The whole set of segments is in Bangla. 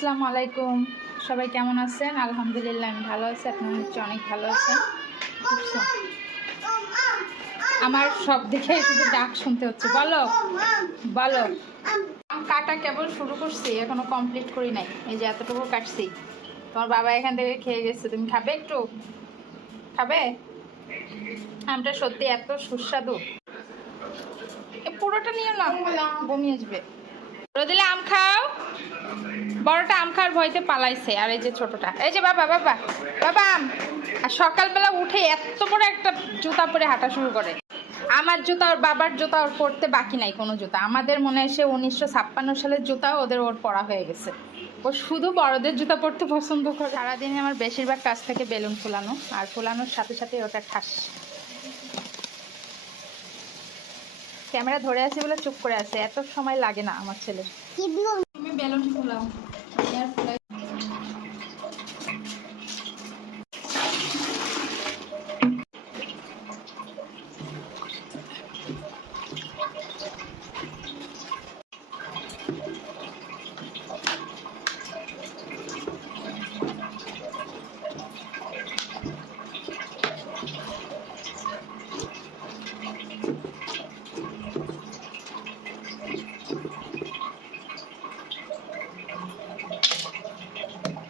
আসসালামু আলাইকুম, সবাই কেমন আছেন? আলহামদুলিল্লাহ আমি ভালো আছি, আপনারা নিশ্চয়ই অনেক ভালো আছেন। আমার সব দেখে শুধু ডাক শুনতে হচ্ছে। বলো বলো। কাটা কেবল শুরু করছি, এখনো কমপ্লিট করি নাই। এই যে এতটুকু কাটছি, তোমার বাবা এখান থেকে খেয়ে গেছে। তুমি খাবে? একটু খাবে? আমটা সত্যি এত সুস্বাদু। পুরোটা নিও না, বমি আসবে। রোদিলে আম খাও। বড়টা আম খাওয়ার ভয়তে পালাইছে, আর এই যে ছোটটা, এই যে বাবা বাবা বাবা আম। আর সকালবেলা উঠে এত বড় একটা জুতা পরে হাঁটা শুরু করে। আমার জুতা ওর বাবার জুতা ওর পরতে বাকি নাই কোনো জুতা। আমাদের মনে হয় সে 1956 সালের জুতা ওর পরা হয়ে গেছে। ও শুধু বড়দের জুতা পরতে পছন্দ করে। সারাদিনে আমার বেশিরভাগ কাজ থেকে বেলুন ফোলানো, আর ফোলানোর সাথে সাথে ওটা ঠাস। ক্যামেরা ধরে আছে বলে চুপ করে আছে, এত সময় লাগে না আমার ছেলের। তুমি বেলুন ফোলাও, আমি আর ফোলাই।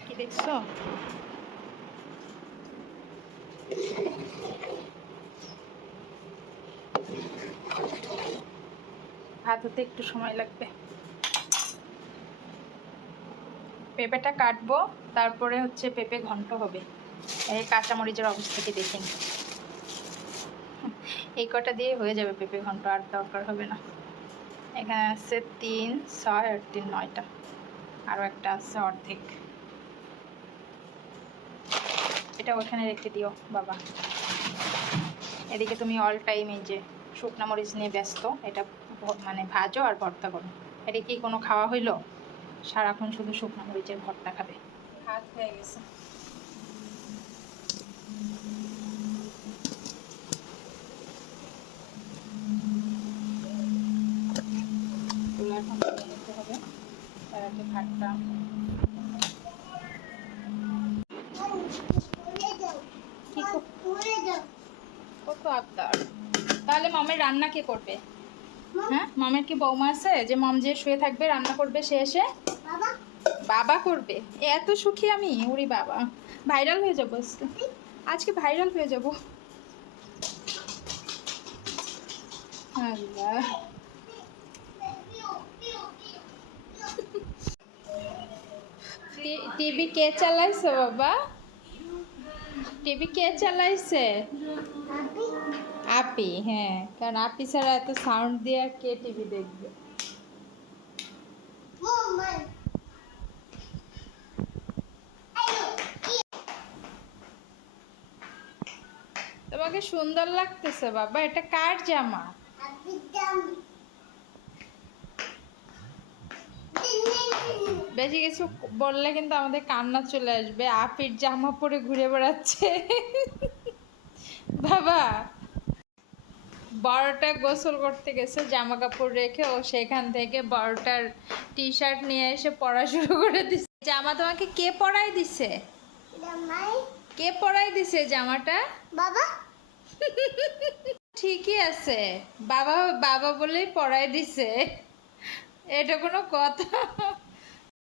কি দেখছো? ভাত হতে একটু সময় লাগবে। পেঁপেটা কাটবো, তারপরে হচ্ছে পেঁপে ঘন্ট হবে। এই কাঁচামরিচের অবস্থাকে দেখেন, এই কটা দিয়ে হয়ে যাবে পেঁপে ঘন্ট, আর দরকার হবে না। এখানে আছে 3, 6 আর 3, 9টা। আরও একটা আছে অর্ধেক। এটা ওখানে রেখে দিও বাবা। এদিকে তুমি অল টাইম এই যে শুকনো মরিচ নিয়ে ব্যস্ত। এটা মানে ভাজো আর ভর্তা করো। এটা কি কোনো খাওয়া হইলো? সারাক্ষণ শুধু শুকনো মরিচের ভর্তা খাবে। ভাত হয়ে গেছে। এখন নিতে হবে, তার আগে ভাতটা। কত আবদার! তাহলে মামের রান্না কে করবে? হ্যাঁ, মামের কি বৌমা আছে যে মম যে শুয়ে থাকবে, রান্না করবে সে এসে? বাবা করবে। এত সুখী আমি, ওরে বাবা! ভাইরাল হয়ে যাবো আজকে, আজকে ভাইরাল হয়ে যাবো। আল্লাহ, টিভি কে চালাইছে বাবা? টিভি কে চালাইছে? আপি। হ্যাঁ, কারণ আপি ছাড়া এত সাউন্ড দিয়ে আর কে টিভি দেখবে? তোমাকে সুন্দর লাগতেছে বাবা। এটা কার জামা? বেশি কিছু বললে কিন্তু আমাদের কান্না চলে আসবে। আপির জামা পরে ঘুরে বেড়াচ্ছে বাবা। বড়টা গোসল করতে গেছে, জামা কাপড় রেখে ও সেখান থেকে বড়টার টি শার্ট নিয়ে এসে পড়া শুরু করে দিচ্ছে। জামা তোমাকে কে পরাই দিছে? কে পরাই দিছে জামাটা? বাবা। ঠিকই আছে, বাবা বাবা বলেই পরাই দিছে। এটা কোনো কথা?